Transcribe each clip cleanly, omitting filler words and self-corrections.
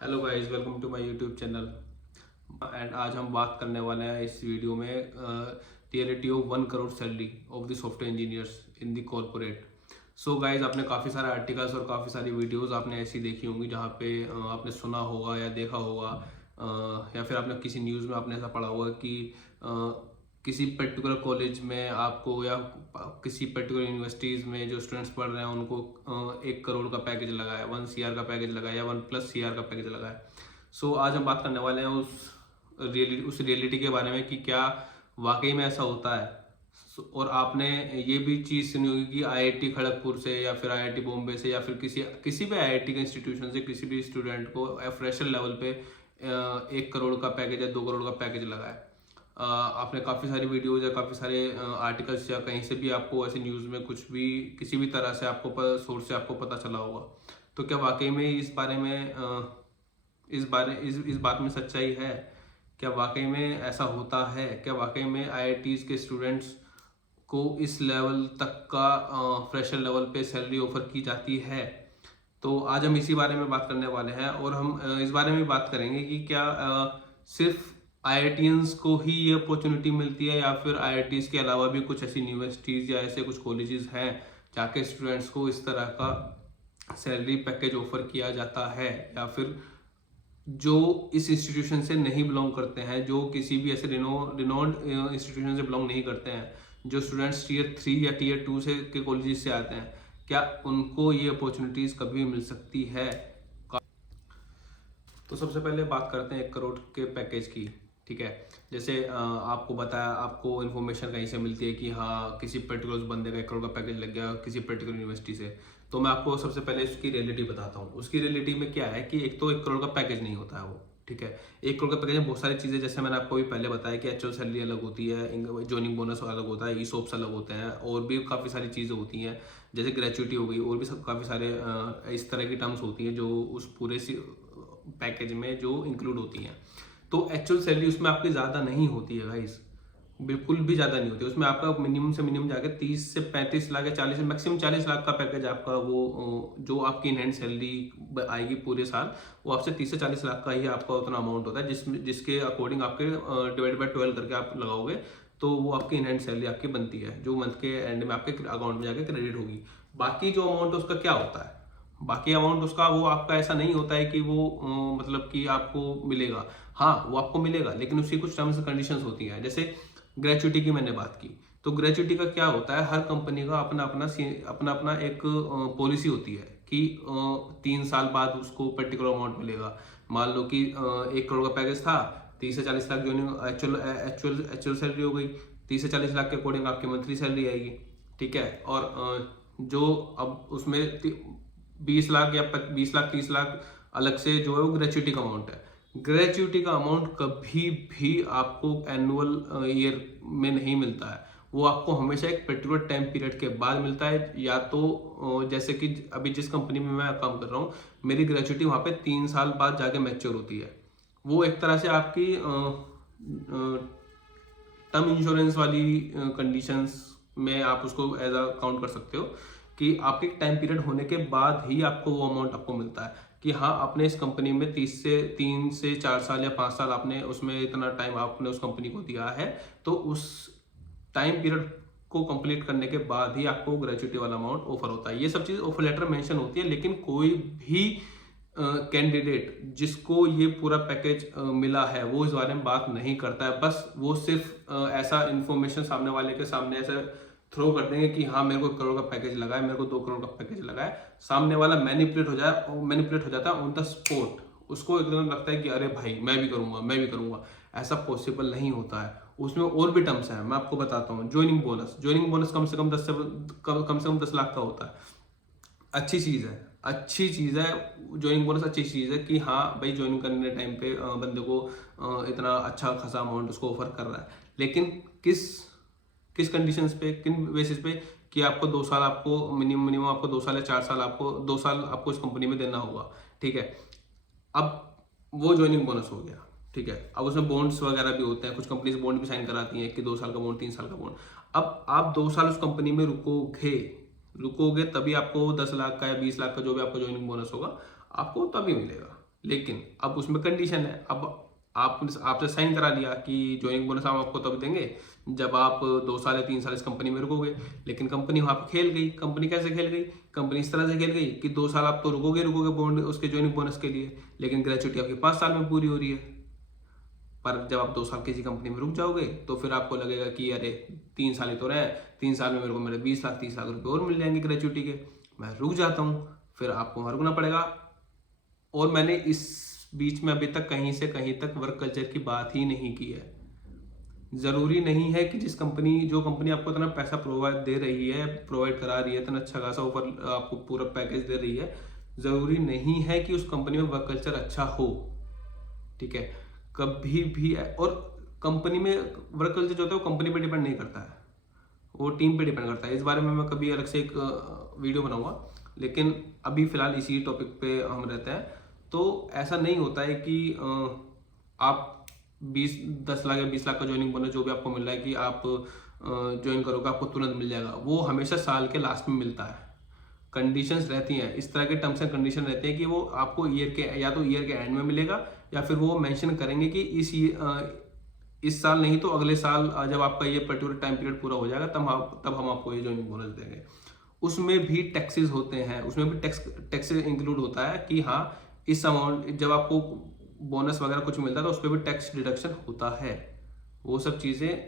Hello guys, welcome to my YouTube channel. And आज हम बात करने वाले हैं इस वीडियो में reality of 1 crore salary of the software engineers in the corporate. So guys, आपने काफ़ी सारे आर्टिकल्स और काफ़ी सारी वीडियोस आपने ऐसी देखी होंगी जहाँ पे आपने सुना होगा या देखा होगा, या फिर आपने किसी न्यूज़ में आपने ऐसा पढ़ा होगा कि किसी पर्टिकुलर कॉलेज में आपको या किसी पर्टिकुलर यूनिवर्सिटीज़ में जो स्टूडेंट्स पढ़ रहे हैं उनको 1 करोड़ का पैकेज लगा है, 1 CR का पैकेज लगा है या 1+ CR का पैकेज लगा है। सो आज हम बात करने वाले हैं उस रियलिटी के बारे में कि क्या वाकई में ऐसा होता है। और आपने ये भी चीज़ सुनी होगी कि आईआईटी खड़गपुर से या फिर आईआईटी बॉम्बे से या फिर किसी भी आईआईटी के इंस्टीट्यूशन से किसी भी स्टूडेंट को फ्रेशर लेवल पे 1 करोड़ का पैकेज या 2 करोड़ का पैकेज लगा है। आपने काफ़ी सारी वीडियोज़ या काफ़ी सारे आर्टिकल्स या कहीं से भी आपको ऐसे न्यूज़ में कुछ भी किसी भी तरह से आपको सोर्स से आपको पता चला होगा। तो क्या वाकई में इस बारे में इस बात में सच्चाई है? क्या वाकई में ऐसा होता है? क्या वाकई में आईआईटीज़ के स्टूडेंट्स को इस लेवल तक का फ्रेशर लेवल पे सैलरी ऑफर की जाती है? तो आज हम इसी बारे में बात करने वाले हैं और हम इस बारे में बात करेंगे कि क्या सिर्फ आईआईटियंस को ही ये अपॉर्चुनिटी मिलती है या फिर आईआईटीज़ के अलावा भी कुछ ऐसी यूनिवर्सिटीज़ या ऐसे कुछ कॉलेजेस हैं जहाँ के स्टूडेंट्स को इस तरह का सैलरी पैकेज ऑफर किया जाता है, या फिर जो इस इंस्टीट्यूशन से नहीं बिलोंग करते हैं, जो किसी भी ऐसे रिनोन्ड इंस्टीट्यूशन से बिलोंग नहीं करते हैं, जो स्टूडेंट्स टीयर 3 या टीयर 2 से के कॉलेजेस से आते हैं, क्या उनको ये अपॉर्चुनिटीज़ कभी मिल सकती है? तो सबसे पहले बात करते हैं 1 करोड़ के पैकेज की। ठीक है, जैसे आपको बताया, आपको इन्फॉर्मेशन कहीं से मिलती है कि हाँ किसी पर्टिकुलर बंदे का 1 करोड़ का पैकेज लग गया किसी पर्टिकुलर यूनिवर्सिटी से। तो मैं आपको सबसे पहले उसकी रियलिटी बताता हूँ। उसकी रियलिटी में क्या है कि एक तो 1 करोड़ का पैकेज नहीं होता है वो। ठीक है, 1 करोड़ का पैकेज में बहुत सारी चीज़ें, जैसे मैंने आपको भी पहले बताया कि एक्चुअल सैलरी अलग होती है, जॉइनिंग बोनस अलग होता है, ईसॉप्स अलग होते हैं और भी काफ़ी सारी चीज़ें होती हैं, जैसे ग्रेचुइटी हो गई और भी सब काफ़ी सारे इस तरह की टर्म्स होती हैं जो उस पूरे पैकेज में जो इंक्लूड होती हैं। तो एक्चुअल सैलरी उसमें आपकी ज़्यादा नहीं होती है गाइस, बिल्कुल भी ज़्यादा नहीं होती। उसमें आपका मिनिमम से मिनिमम जाके 30 से 35 लाख या 40 मैक्सिमम 40 लाख का पैकेज आपका वो जो आपकी इन हैंड सैलरी आएगी पूरे साल, वो आपसे 30 से 40 लाख का ही आपका उतना अमाउंट होता है, जिसके अकॉर्डिंग आपके डिवाइड बाय 12 करके आप लगाओगे तो वो आपकी इन हैंड सैलरी आपकी बनती है, जो मंथ के एंड में आपके अकाउंट में जाके क्रेडिट होगी। बाकी जो अमाउंट है उसका क्या होता है? बाकी अमाउंट उसका वो आपका ऐसा नहीं होता है कि वो मतलब कि आपको मिलेगा। हाँ, वो आपको मिलेगा लेकिन उसकी कुछ टर्म्स एंड कंडीशंस होती हैं। जैसे ग्रेचुइटी की मैंने बात की, तो ग्रेचुइटी का क्या होता है, हर कंपनी का अपना अपना एक पॉलिसी होती है कि 3 साल बाद उसको पर्टिकुलर अमाउंट मिलेगा। मान लो कि 1 करोड़ का पैकेज था, 30 से 40 लाख जो एक्चुअल एक्चुअल एक्चुअल सैलरी हो गई, 30 से 40 लाख के अकॉर्डिंग आपकी मंथली सैलरी आएगी। ठीक है, और जो अब उसमें 20 लाख या 20 लाख 30 लाख अलग से जो है वो ग्रेचुइटी का अमाउंट है। ग्रेचुइटी का अमाउंट कभी भी आपको एनुअल ईयर में नहीं मिलता है, वो आपको हमेशा एक पर्टिकुलर टाइम पीरियड के बाद मिलता है। या तो जैसे कि अभी जिस कंपनी में मैं काम कर रहा हूँ, मेरी ग्रेचुइटी वहाँ पे 3 साल बाद जाके मैच्योर होती है। वो एक तरह से आपकी टर्म इंश्योरेंस वाली कंडीशंस में आप उसको एज अ काउंट कर सकते हो कि आपके टाइम पीरियड होने के बाद ही आपको वो अमाउंट आपको मिलता है कि हाँ आपने इस कंपनी में 3 से 4 साल या 5 साल आपने उसमें इतना टाइम आपने उस कंपनी को दिया है, तो उस टाइम पीरियड को कंप्लीट करने के बाद ही आपको ग्रेचुइटी वाला अमाउंट ऑफर होता है। ये सब चीज़ ऑफर लेटर मेंशन होती है, लेकिन कोई भी कैंडिडेट जिसको ये पूरा पैकेज मिला है वो इस बारे में बात नहीं करता है। बस वो सिर्फ ऐसा इंफॉर्मेशन सामने वाले के सामने ऐसे थ्रो कर देंगे कि हाँ मेरे को 1 करोड़ का पैकेज लगा है, मेरे को 2 करोड़ का पैकेज लगा है। सामने वाला मैनिपुलेट हो जाता है ऑन द स्पॉट। उसको एकदम लगता है कि अरे भाई मैं भी करूंगा, मैं भी करूंगा। ऐसा पॉसिबल नहीं होता है। उसमें और भी टर्म्स हैं, मैं आपको बताता हूँ। ज्वाइनिंग बोनस कम से कम 10 लाख का होता है। अच्छी चीज़ है, अच्छी चीज़ है। ज्वाइनिंग बोनस अच्छी चीज़ है कि हाँ भाई ज्वाइनिंग करने टाइम पे बंदे को इतना अच्छा खासा अमाउंट उसको ऑफर कर रहा है। लेकिन किस किस कंडीशंस पे, किन बेसिस पे कि आपको 2 साल, आपको मिनिमम आपको 2 साल या 4 साल, आपको 2 साल आपको इस कंपनी में देना होगा। ठीक है, अब वो ज्वाइनिंग बोनस हो गया। ठीक है, अब उसमें बॉन्ड्स वगैरह भी होते हैं, कुछ कंपनीज बॉन्ड भी साइन कराती हैं कि 2 साल का बॉन्ड, 3 साल का बॉन्ड। अब आप 2 साल उस कंपनी में रुकोगे तभी आपको 10 लाख का या 20 लाख का जो भी आपका ज्वाइनिंग बोनस होगा आपको तभी मिलेगा। लेकिन अब उसमें कंडीशन है। अब आपसे साइन करा लिया कि ज्वाइनिंग बोनस हम आपको तब देंगे जब आप 2 साल या 3 साल इस कंपनी में रुकोगे। लेकिन कंपनी वहाँ पे खेल गई। कंपनी कैसे खेल गई? कंपनी इस तरह से खेल गई कि 2 साल आप तो रुकोगे बॉन्ड उसके ज्वाइनिंग बोनस के लिए, लेकिन ग्रेचुइटी आपकी 5 साल में पूरी हो रही है। पर जब आप 2 साल किसी कंपनी में रुक जाओगे तो फिर आपको लगेगा कि अरे 3 साल ही तो रहे, 3 साल में मेरे को मेरे 20 लाख 30 लाख रुपए और मिल जाएंगे ग्रेचुइटी के, मैं रुक जाता हूँ, फिर आपको वहाँ रुकना पड़ेगा। और मैंने इस बीच में अभी तक कहीं से कहीं तक वर्क कल्चर की बात ही नहीं की है। ज़रूरी नहीं है कि जो कंपनी आपको इतना पैसा प्रोवाइड करा रही है, इतना अच्छा खासा ऑफर आपको पूरा पैकेज दे रही है, ज़रूरी नहीं है कि उस कंपनी में वर्क कल्चर अच्छा हो। ठीक है, कभी भी। और कंपनी में वर्क कल्चर जो होता है वो कंपनी पे डिपेंड नहीं करता है, वो टीम पे डिपेंड करता है। इस बारे में मैं कभी अलग से एक वीडियो बनाऊंगा, लेकिन अभी फिलहाल इसी टॉपिक पे हम रहते हैं। तो ऐसा नहीं होता है कि आप 10 लाख या 20 लाख का ज्वाइनिंग बोनस जो भी आपको मिल रहा है कि आप ज्वाइन करोगे आपको तुरंत मिल जाएगा, वो हमेशा साल के लास्ट में मिलता है। कंडीशंस रहती हैं, इस तरह के टर्म्स एंड कंडीशन रहते हैं कि वो आपको ईयर के एंड में मिलेगा, या फिर वो मेंशन करेंगे कि इस साल नहीं तो अगले साल जब आपका ये पर्टिकुलर टाइम पीरियड पूरा हो जाएगा तब हम आपको ये ज्वाइनिंग बोनस देंगे। उसमें भी टैक्सेस होते हैं, उसमें भी टैक्स इंक्लूड होता है कि हाँ इस अमाउंट जब आपको बोनस वगैरह कुछ मिलता है तो उस पर भी टैक्स डिडक्शन होता है। वो सब चीज़ें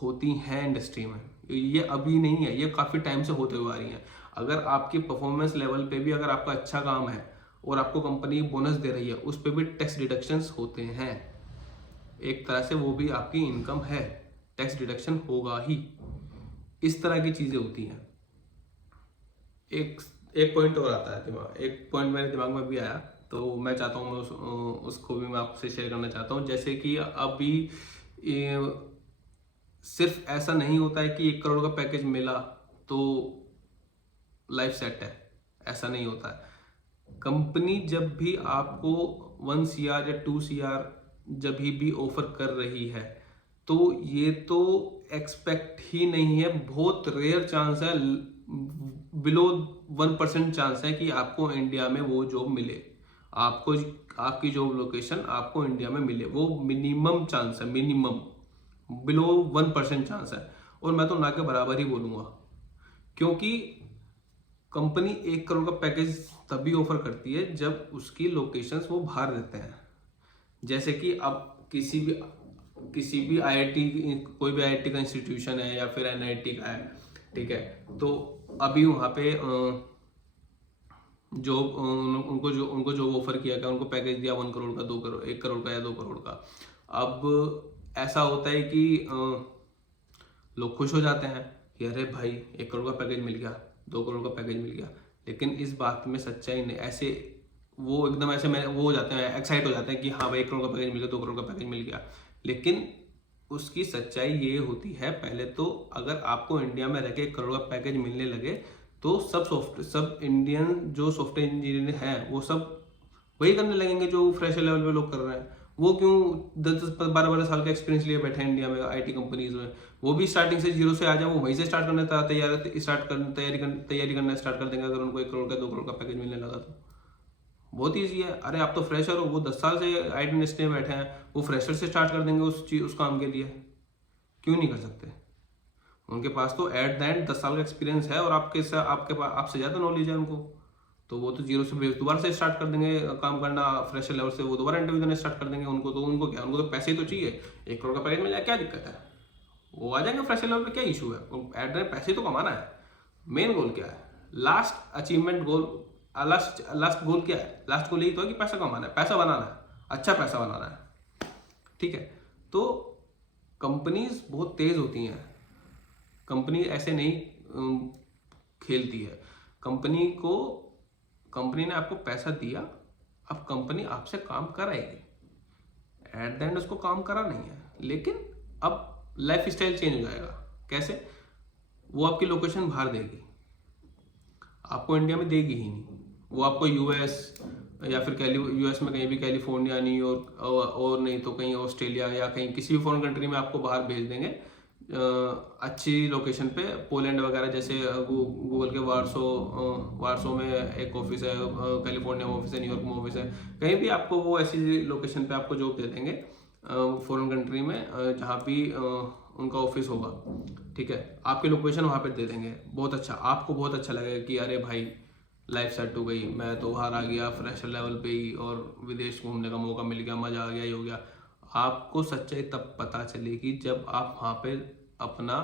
होती हैं इंडस्ट्री में, ये अभी नहीं है, ये काफ़ी टाइम से होते हुए आ रही हैं। अगर आपकी परफॉर्मेंस लेवल पे भी अगर आपका अच्छा काम है और आपको कंपनी बोनस दे रही है, उस पर भी टैक्स डिडक्शंस होते हैं। एक तरह से वो भी आपकी इनकम है, टैक्स डिडक्शन होगा ही। इस तरह की चीज़ें होती हैं। एक पॉइंट और आता है एक पॉइंट मेरे दिमाग में भी आया, तो मैं चाहता हूँ उसको भी मैं आपसे शेयर करना चाहता हूँ। जैसे कि अभी सिर्फ ऐसा नहीं होता है कि 1 करोड़ का पैकेज मिला तो लाइफ सेट है, ऐसा नहीं होता है। कंपनी जब भी आपको 1 CR या 2 CR जब भी ऑफर कर रही है तो ये तो एक्सपेक्ट ही नहीं है, बहुत रेयर चांस है, बिलो 1% चांस है कि आपको इंडिया में वो जॉब मिले, आपको आपकी जॉब लोकेशन आपको इंडिया में मिले। वो मिनिमम चांस है, मिनिमम बिलो 1% चांस है। और मैं तो ना के बराबर ही बोलूँगा, क्योंकि कंपनी 1 करोड़ का पैकेज तभी ऑफर करती है जब उसकी लोकेशंस वो बाहर रहते हैं। जैसे कि अब किसी भी IIT, कोई भी IIT का इंस्टीट्यूशन है या फिर NIT का है, ठीक है, तो अभी वहाँ पे उनको जॉब ऑफर किया गया, उनको पैकेज दिया 1 करोड़ का, 2 करोड़, 1 करोड़ का या 2 करोड़ का। अब ऐसा होता है कि लोग खुश हो जाते हैं कि अरे भाई 1 करोड़ का पैकेज मिल गया, 2 करोड़ का पैकेज मिल गया। लेकिन इस बात में सच्चाई नहीं, ऐसे वो एकदम ऐसे वो हो जाते हैं, एक्साइट हो जाते हैं कि हाँ भाई 1 करोड़ का पैकेज मिल गया, 2 करोड़ का पैकेज मिल गया। लेकिन उसकी सच्चाई ये होती है, पहले तो अगर आपको इंडिया में रह के 1 करोड़ का पैकेज मिलने लगे तो सब इंडियन जो सॉफ्टवेयर इंजीनियर हैं वो सब वही करने लगेंगे जो फ्रेशर लेवल पे लोग कर रहे हैं। वो क्यों 10-12 साल का एक्सपीरियंस लिए बैठे हैं इंडिया में IT कंपनीज में, वो भी स्टार्टिंग से 0 से आ जाए, वो वहीं से स्टार्ट करने तैयारी करना स्टार्ट कर देंगे अगर उनको 1 करोड़ का 2 करोड़ का पैकेज मिलने लगा तो। बहुत ईजी है। अरे आप तो फ्रेशर हो, वो 10 साल से IT इंडस्ट्री में बैठे हैं, वो फ्रेशर से स्टार्ट कर देंगे उस काम के लिए, क्यों नहीं कर सकते? उनके पास तो एट द एंड 10 साल का एक्सपीरियंस है और आपसे ज़्यादा नॉलेज है उनको, तो वो तो 0 से दोबारा से स्टार्ट कर देंगे काम करना, फ्रेशर लेवल से वो दोबारा इंटरव्यू देना स्टार्ट कर देंगे। उनको तो पैसे ही तो चाहिए, 1 करोड़ का पैकेज मिल जाए क्या दिक्कत है, वो आ जाएंगे फ्रेशर लेवल पे, क्या इशू है? एट द एंड पैसे तो कमाना है। मेन गोल क्या है? लास्ट अचीवमेंट गोल, लास्ट गोल क्या है? लास्ट गोल यही तो है कि पैसा कमाना है, पैसा बनाना है, अच्छा पैसा बनाना है। ठीक है, तो कंपनीज बहुत तेज होती हैं, कंपनी ऐसे नहीं खेलती है। कंपनी ने आपको पैसा दिया, अब कंपनी आपसे काम कराएगी, एट द एंड उसको काम करा नहीं है, लेकिन अब लाइफ स्टाइल चेंज हो जाएगा। कैसे? वो आपकी लोकेशन बाहर देगी, आपको इंडिया में देगी ही नहीं। वो आपको US या फिर US में कहीं भी, कैलिफोर्निया, न्यूयॉर्क और नहीं तो कहीं ऑस्ट्रेलिया या कहीं किसी भी फॉरेन कंट्री में आपको बाहर भेज देंगे, अच्छी लोकेशन पे, पोलैंड वगैरह, जैसे गूगल के वार्सो में एक ऑफिस है, कैलिफोर्निया में ऑफिस है, न्यूयॉर्क में ऑफिस है, कहीं भी आपको वो ऐसी लोकेशन पे आपको जॉब दे देंगे फॉरेन कंट्री में, जहाँ भी उनका ऑफिस होगा, ठीक है, आपकी लोकेशन वहाँ पे दे देंगे। बहुत अच्छा, आपको बहुत अच्छा लगेगा कि अरे भाई लाइफ सेट हो गई, मैं तो बाहर आ गया फ्रेशर लेवल पे ही, और विदेश घूमने का मौका मिल गया, मजा आ गया, ये हो गया। आपको सच्चाई तब पता चलेगी जब आप वहाँ पे अपना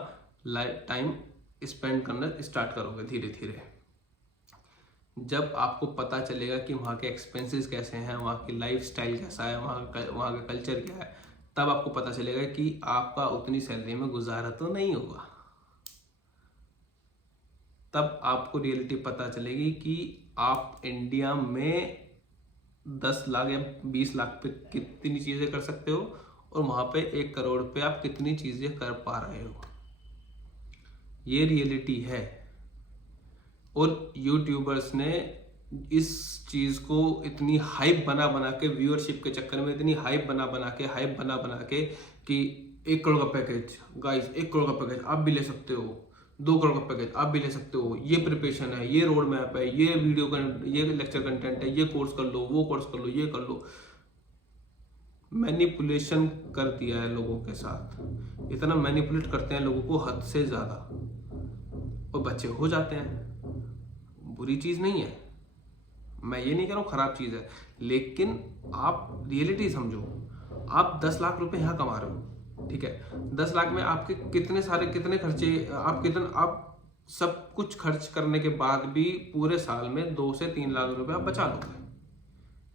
लाइफ टाइम स्पेंड करना स्टार्ट करोगे धीरे धीरे। जब आपको पता चलेगा कि वहाँ के एक्सपेंसेस कैसे हैं, वहाँ की लाइफ स्टाइल कैसा है, वहाँ का कल्चर क्या है, तब आपको पता चलेगा कि आपका उतनी सैलरी में गुजारा तो नहीं होगा। तब आपको रियलिटी पता चलेगी कि आप इंडिया में 10 लाख या 20 लाख पे कितनी चीज़ें कर सकते हो, और वहाँ पे 1 करोड़ पे आप कितनी चीज़ें कर पा रहे हो। ये रियलिटी है। और यूट्यूबर्स ने इस चीज़ को इतनी हाइप बना बना के, व्यूअरशिप के चक्कर में इतनी हाइप बना बना के कि 1 करोड़ का पैकेज, गाइस 1 करोड़ का पैकेज आप भी ले सकते हो, 2 करोड़ का पैकेज आप भी ले सकते हो, ये प्रिपरेशन है, ये रोड मैप है, ये ये लेक्चर कंटेंट है, ये कोर्स कर लो, वो कोर्स कर लो, ये कर लो। मैनिपुलेशन कर दिया है लोगों के साथ, इतना मैनिपुलेट करते हैं लोगों को हद से ज़्यादा, और बच्चे हो जाते हैं। बुरी चीज़ नहीं है, मैं ये नहीं कह रहा हूँ खराब चीज़ है, लेकिन आप रियलिटी समझो। आप 10 लाख रुपए यहाँ कमा रहे हो, ठीक है, 10 लाख में आपके कितने खर्चे, आप सब कुछ खर्च करने के बाद भी पूरे साल में 2 से 3 लाख रुपए आप बचा लोगे,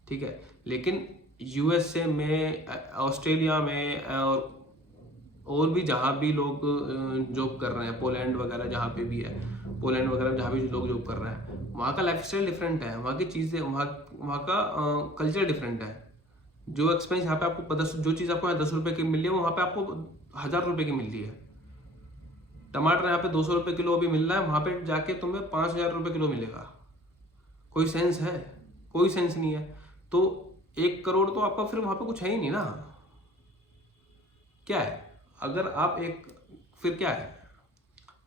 ठीक है। लेकिन यूएसए में, ऑस्ट्रेलिया में, और भी जहाँ भी लोग जॉब कर रहे हैं, पोलैंड वगैरह जहाँ पे भी है, पोलैंड वगैरह जहाँ भी लोग जॉब कर रहे हैं, वहाँ का लाइफस्टाइल डिफरेंट है, वहाँ की चीज़ें, वहाँ का कल्चर डिफरेंट है। जो एक्सपेंस यहाँ पे आपको जो चीज़ आपको यहाँ 10 रुपये की मिल रही है, वहाँ पे आपको 1000 रुपये की मिल रही है। टमाटर यहाँ पे 200 रुपये किलो भी मिल रहा है, वहाँ पे जाके तुम्हें 5000 रुपये किलो मिलेगा। कोई सेंस है? कोई सेंस नहीं है। तो 1 करोड़ तो आपका फिर वहाँ पे कुछ है ही नहीं ना। क्या है? अगर आप फिर क्या है?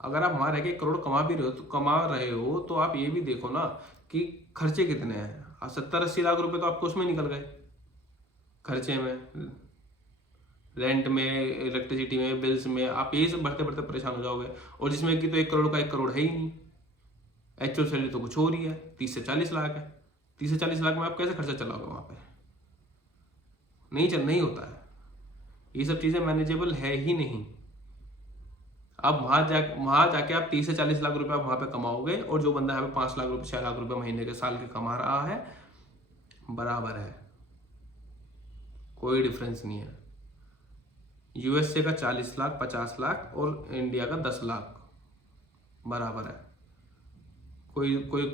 अगर आप वहाँ रह के 1 करोड़ कमा रहे हो तो आप ये भी देखो ना कि खर्चे कितने हैं। 70-80 लाख रुपए तो आपको उसमें निकल गए, खर्चे में, रेंट में, इलेक्ट्रिसिटी में, बिल्स में। आप यही सब बढ़ते बढ़ते परेशान हो जाओगे, और जिसमें कि तो 1 करोड़ का 1 करोड़ है ही नहीं। एक्चुअल सैलरी तो कुछ और ही है, 30 से 40 लाख है। 30 से 40 लाख में आप कैसे खर्चा चलाओगे? वहाँ पे नहीं होता है। ये सब चीज़ें मैनेजेबल है ही नहीं। अब वहाँ जाके आप 30 से 40 लाख रुपए आप वहाँ पे कमाओगे, और जो बंदा यहाँ पे 5 लाख रुपए 6 लाख रुपए महीने के, साल के कमा रहा है, बराबर है, कोई डिफरेंस नहीं है। यूएसए का 40 लाख 50 लाख और इंडिया का 10 लाख बराबर है,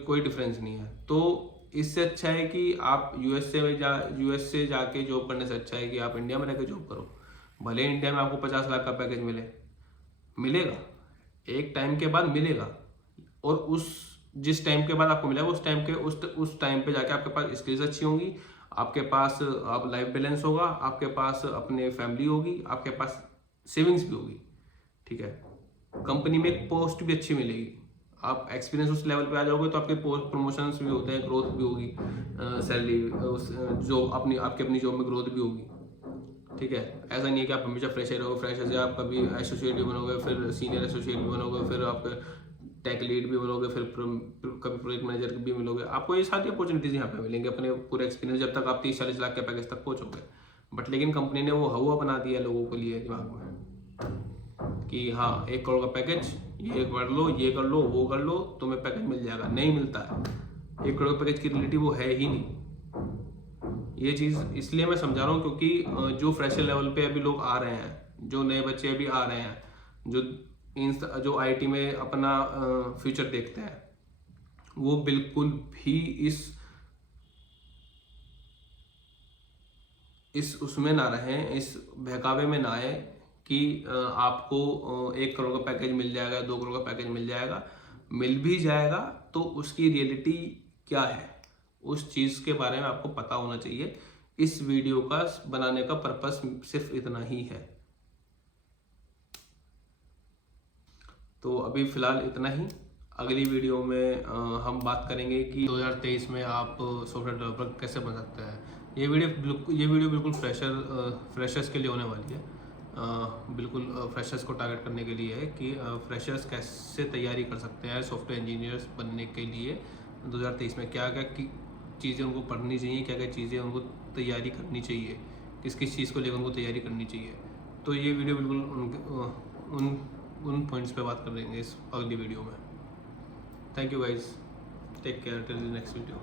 कोई डिफरेंस नहीं है। तो इससे अच्छा है कि आप यूएसए जाके जॉब करने से अच्छा है कि आप इंडिया में रहकर जॉब करो। भले इंडिया में आपको 50 लाख का पैकेज मिलेगा, एक टाइम के बाद मिलेगा, और जिस टाइम के बाद आपको मिलेगा उस टाइम पे जाके आपके पास स्किल्स अच्छी होंगी, आपके पास आप लाइफ बैलेंस होगा, आपके पास अपने फैमिली होगी, आपके पास सेविंग्स भी होगी, ठीक है। कंपनी में एक पोस्ट भी अच्छी मिलेगी, आप एक्सपीरियंस उस लेवल पे आ जाओगे तो आपके पोस्ट प्रमोशंस भी होते हैं, ग्रोथ भी होगी, सैलरी जो आपकी जॉब में ग्रोथ भी होगी, ठीक है। ऐसा नहीं है कि आप हमेशा फ्रेशर रहोगे, फ्रेशर से आप कभी एसोसिएट भी बनोगे, फिर सीनियर एसोसिएट भी बनोगे, फिर आप टेक लीड भी बनोगे, फिर कभी प्रोजेक्ट मैनेजर भी मिलोगे। आपको ये सारी अपॉर्चुनिटीज यहाँ पे मिलेंगे अपने पूरे एक्सपीरियंस, जब तक आप 30-40 लाख के पैकेज तक पहुँचोगे। बट लेकिन कंपनी ने वो हवा बना दिया लोगों के लिए दिमाग में कि हाँ 1 करोड़ का पैकेज, ये कर लो, ये कर लो, वो कर लो, तुम्हें पैकेज मिल जाएगा। नहीं मिलता है। 1 करोड़ पैकेज की रियलिटी वो है ही नहीं। ये चीज़ इसलिए मैं समझा रहा हूँ क्योंकि जो फ्रेशर लेवल पे अभी लोग आ रहे हैं, जो नए बच्चे अभी आ रहे हैं, जो आईटी में अपना फ्यूचर देखते हैं, वो बिल्कुल भी इस उसमें ना रहें, इस बहकावे में ना आए कि आपको 1 करोड़ का पैकेज मिल जाएगा, 2 करोड़ का पैकेज मिल जाएगा। मिल भी जाएगा तो उसकी रियलिटी क्या है, उस चीज़ के बारे में आपको पता होना चाहिए। इस वीडियो का बनाने का पर्पस सिर्फ इतना ही है। तो अभी फ़िलहाल इतना ही। अगली वीडियो में हम बात करेंगे कि 2023 में आप सॉफ्टवेयर डेवलपर कैसे बन सकते हैं। ये वीडियो बिल्कुल फ्रेशर्स के लिए होने वाली है। बिल्कुल फ्रेशर्स को टारगेट करने के लिए है कि फ्रेशर्स कैसे तैयारी कर सकते हैं सॉफ्टवेयर इंजीनियर्स बनने के लिए 2023 में, क्या क्या चीज़ें उनको पढ़नी चाहिए, क्या क्या चीज़ें उनको तैयारी करनी चाहिए, किस किस चीज़ को लेकर उनको तैयारी करनी चाहिए। तो ये वीडियो बिल्कुल उन पॉइंट्स पे बात कर देंगे इस अगली वीडियो में। Thank you guys, take care till the next video.